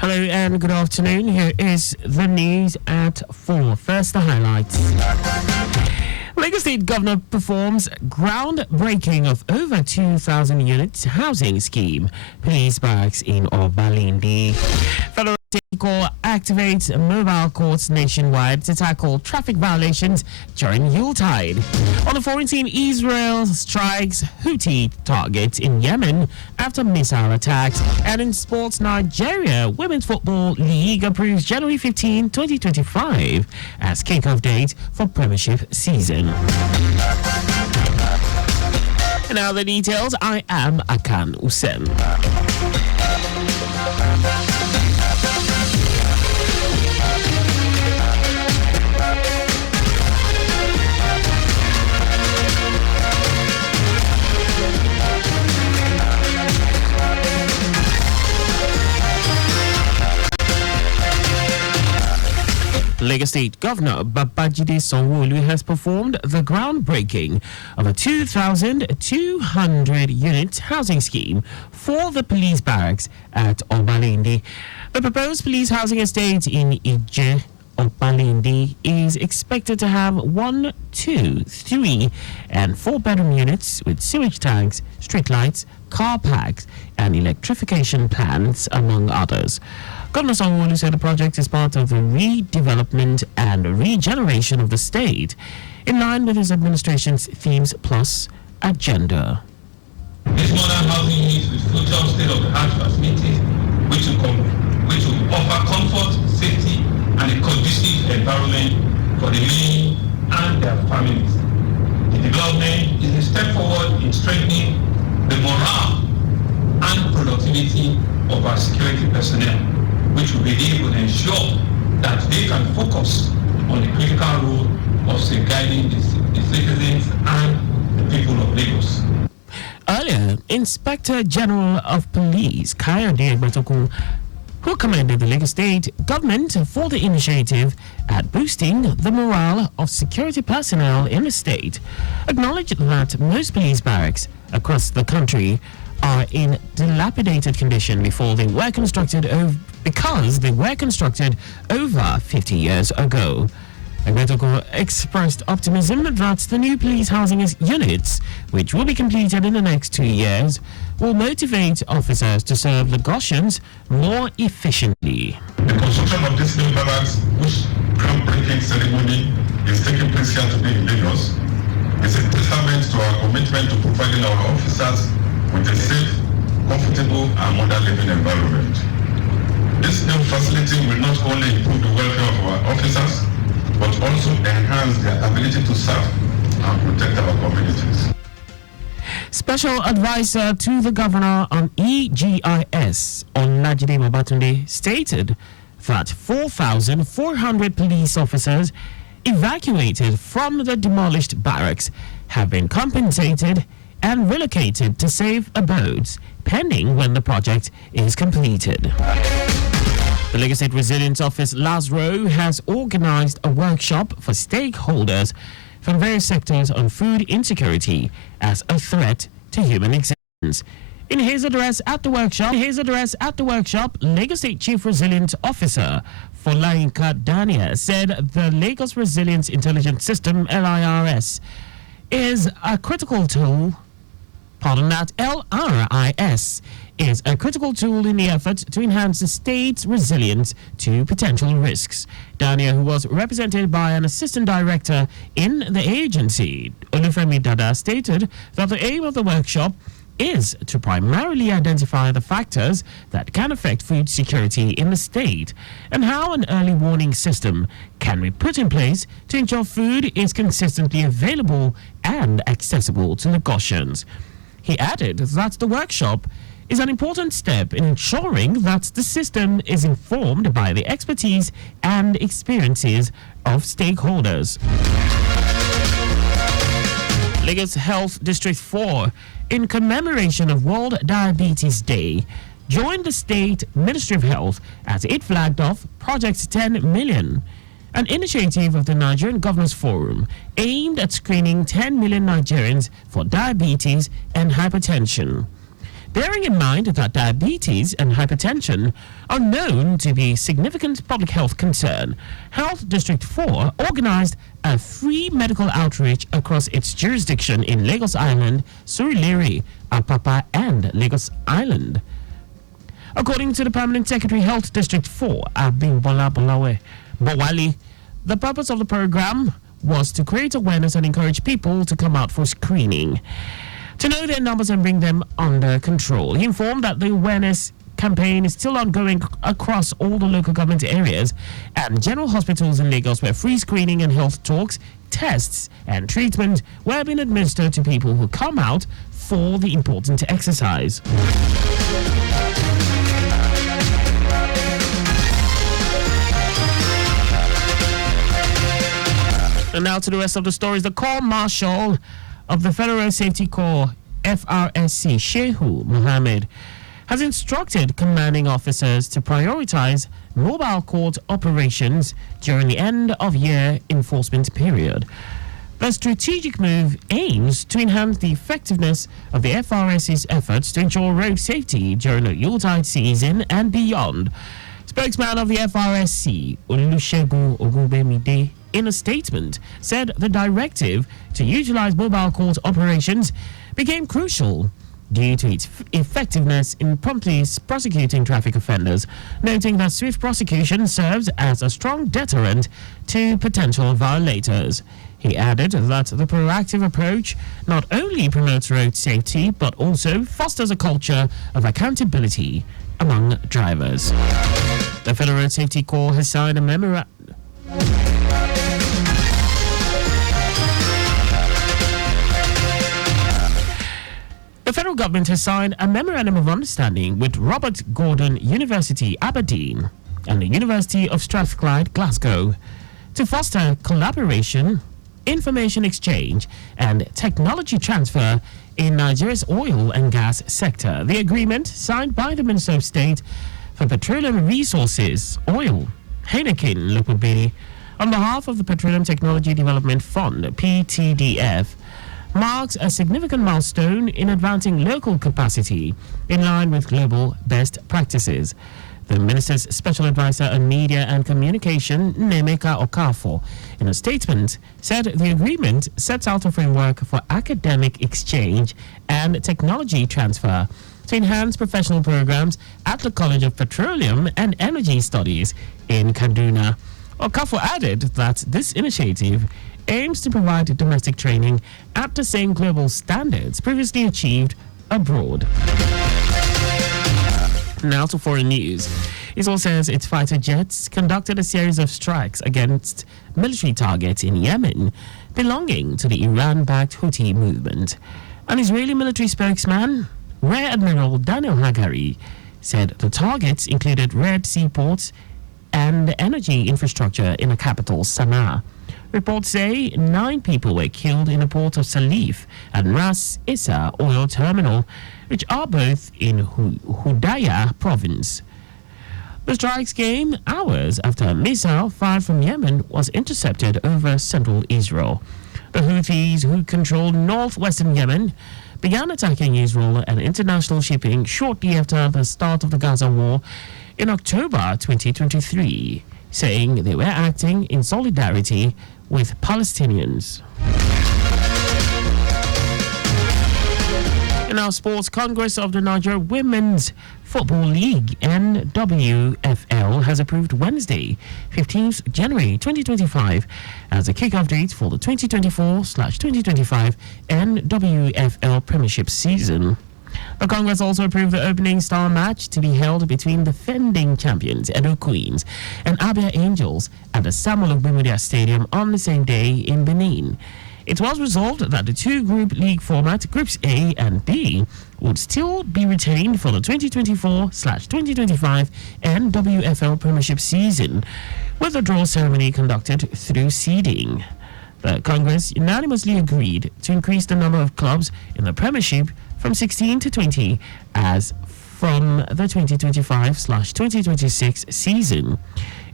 Hello and good afternoon. Here is the news at 4. First, the highlights. Lagos State Governor performs groundbreaking of over 2,000 units housing scheme. Police barracks in Obalindi. Federal State Court activates mobile courts nationwide to tackle traffic violations during Yuletide. On the foreign scene, Israel strikes Houthi targets in Yemen after missile attacks. And in sports, Nigeria Women's Football League approves January 15, 2025 as kickoff date for Premiership season. And now the details. I am Akan Usen. Lagos State Governor Babajide Sanwo-Olu has performed the groundbreaking of a 2,200-unit housing scheme for the police barracks at Obalindi. The proposed police housing estate in Ije, Obalindi, is expected to have 1, 2, 3, and 4-bedroom units with sewage tanks, street lights, car parks, and electrification plants, among others. Governor Sanwo-Olu said the project is part of the redevelopment and regeneration of the state, in line with his administration's Themes Plus agenda. This modern housing unit with future state-of-the-art facilities, which will offer comfort, safety, and a conducive environment for the men and their families. The development is a step forward in strengthening the morale and productivity of our security personnel, which will be able to ensure that they can focus on the critical role of safeguarding the citizens and the people of Lagos. Earlier, Inspector General of Police Kayode Egbetokun, who commended the Lagos State government for the initiative at boosting the morale of security personnel in the state, acknowledged that most police barracks across the country are in dilapidated condition because they were constructed over 50 years ago. Egbetokun expressed optimism that the new police housing units, which will be completed in the next 2 years, will motivate officers to serve Lagosians more efficiently. The construction of this new barracks, which groundbreaking ceremony is taking place here today in Lagos, is a testament to our commitment to providing our officers with a safe, comfortable, and modern living environment. This new facility will not only improve the welfare of our officers, but also enhance their ability to serve and protect our communities. Special advisor to the governor on EGIS, Olajide Babatunde, stated that 4,400 police officers evacuated from the demolished barracks have been compensated and relocated to safe abodes, pending when the project is completed. The Lagos State Resilience Office, LASRO, has organized a workshop for stakeholders from various sectors on food insecurity as a threat to human existence. In his address at the workshop, Lagos State Chief Resilience Officer Folayinka Dania said the Lagos Resilience Intelligence System, LIRS, is a critical tool. LRIS is a critical tool in the effort to enhance the state's resilience to potential risks. Dania, who was represented by an assistant director in the agency, Olufemi Dada, stated that the aim of the workshop is to primarily identify the factors that can affect food security in the state and how an early warning system can be put in place to ensure food is consistently available and accessible to Lagosians. He added that the workshop is an important step in ensuring that the system is informed by the expertise and experiences of stakeholders. Lagos Health District 4, in commemoration of World Diabetes Day, joined the State Ministry of Health as it flagged off Project 10 Million, an initiative of the Nigerian Governors Forum aimed at screening 10 million Nigerians for diabetes and hypertension. bearing in mind that diabetes and hypertension are known to be significant public health concern. Health District 4 organized a free medical outreach across its jurisdiction in Lagos Island, Surulere, Apapa, and Lagos Island. According to the Permanent Secretary, Health District 4, Abimbola Bowali, the purpose of the program was to create awareness and encourage people to come out for screening, to know their numbers and bring them under control. He informed that the awareness campaign is still ongoing across all the local government areas and general hospitals in Lagos, where free screening and health talks, tests and treatment were being administered to people who come out for the important exercise. And now to the rest of the stories. The Corps Marshal of the Federal Safety Corps, FRSC, Shehu Mohammed, has instructed commanding officers to prioritize mobile court operations during the end-of-year enforcement period. The strategic move aims to enhance the effectiveness of the FRSC's efforts to ensure road safety during the Yuletide season and beyond. Spokesman of the FRSC, Olusegun Ogunbemide, in a statement, said the directive to utilize mobile court operations became crucial due to its effectiveness in promptly prosecuting traffic offenders, noting that swift prosecution serves as a strong deterrent to potential violators. He added that the proactive approach not only promotes road safety but also fosters a culture of accountability among drivers. The Federal Road Safety Corps has signed a memorandum. The federal government has signed a memorandum of understanding with Robert Gordon University, Aberdeen, and the University of Strathclyde, Glasgow, to foster collaboration, information exchange, and technology transfer in Nigeria's oil and gas sector. The agreement, signed by the Minister of State for Petroleum Resources, Oil, Heineken Lupubiri, on behalf of the Petroleum Technology Development Fund, PTDF, marks a significant milestone in advancing local capacity in line with global best practices. The Minister's Special Advisor on Media and Communication, Nemeka Okafor, in a statement, said the agreement sets out a framework for academic exchange and technology transfer to enhance professional programs at the College of Petroleum and Energy Studies in Kaduna. Okafor added that this initiative aims to provide domestic training at the same global standards previously achieved abroad. Now to foreign news. Israel says its fighter jets conducted a series of strikes against military targets in Yemen belonging to the Iran-backed Houthi movement. An Israeli military spokesman, Rear Admiral Daniel Hagari, said the targets included Red Sea ports and energy infrastructure in the capital, Sana'a. Reports say 9 people were killed in the port of Salif and Ras Issa oil terminal, which are both in Hudaydah province. The strikes came hours after a missile fired from Yemen was intercepted over central Israel. The Houthis, who control northwestern Yemen, began attacking Israel and international shipping shortly after the start of the Gaza war in October 2023, saying they were acting in solidarity with Palestinians. In our sports, Congress of the Nigeria Women's Football League, NWFL, has approved Wednesday, 15th January 2025, as a kickoff date for the 2024/2025 NWFL Premiership season. The Congress also approved the opening star match to be held between defending champions Edo Queens and Abia Angels at the Samuel Ogbemudia Stadium on the same day in Benin. It was resolved that the two-group league format, Groups A and B, would still be retained for the 2024/2025 NWFL Premiership season, with the draw ceremony conducted through seeding. The Congress unanimously agreed to increase the number of clubs in the Premiership from 16 to 20 as from the 2025/2026 season.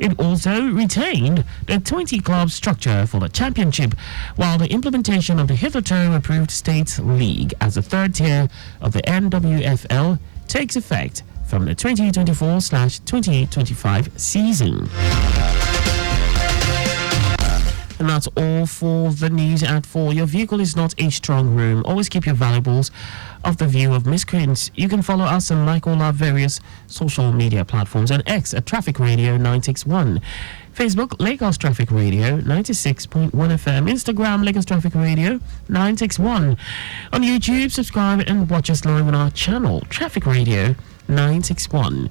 It also retained the 20-club structure for the championship, while the implementation of the hitherto approved state league as the third tier of the NWFL takes effect from the 2024/2025 season. And that's all for the news at 4. Your vehicle is not a strong room. Always keep your valuables off the view of miscreants. You can follow us and like all our various social media platforms on X at Traffic Radio 961. Facebook, Lagos Traffic Radio 96.1 FM. Instagram, Lagos Traffic Radio 961. On YouTube, subscribe and watch us live on our channel, Traffic Radio 961.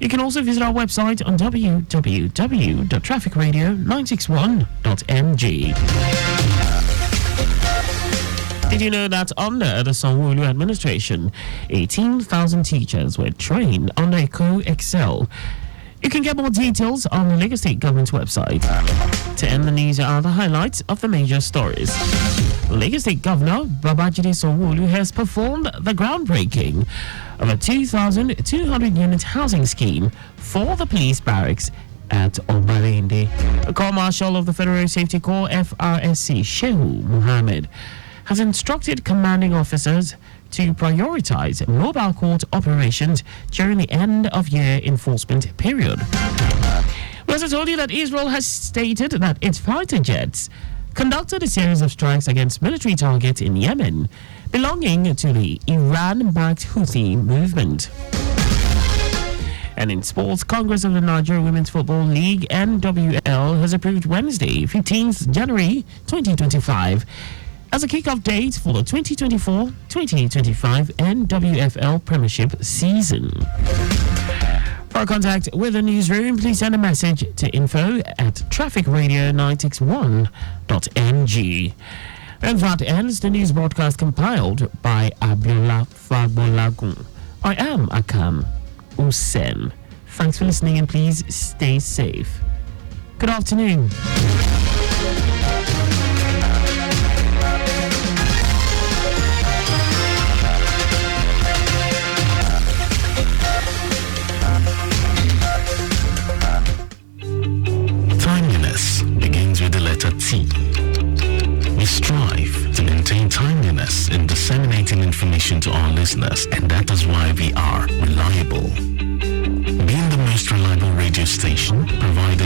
You can also visit our website on www.trafficradio961.ng. Did you know that under the Sanwo-Olu administration, 18,000 teachers were trained under Co-Excel? You can get more details on the Lagos State Government's website. To end the news are the highlights of the major stories. Lagos State Governor Babajide Sanwo-Olu has performed the groundbreaking of a 2,200-unit housing scheme for the police barracks at Obalende. The Corps Marshal of the Federal Safety Corps, FRSC, Shehu Mohammed, has instructed commanding officers to prioritize mobile court operations during the end-of-year enforcement period. We also told you that Israel has stated that its fighter jets conducted a series of strikes against military targets in Yemen belonging to the Iran-backed Houthi movement. And in sports, Congress of the Nigeria Women's Football League, NWL, has approved Wednesday, 15th January 2025, as a kickoff date for the 2024-2025 NWFL Premiership season. For contact with the newsroom, please send a message to info@trafficradio961.ng. And that ends the news broadcast compiled by Abiola Fabolagun. I am Akan Usen. Thanks for listening and please stay safe. Good afternoon. Timeliness begins with the letter T. We strive to maintain timeliness in disseminating information to our listeners, and that is why we are reliable. Being the most reliable radio station, providing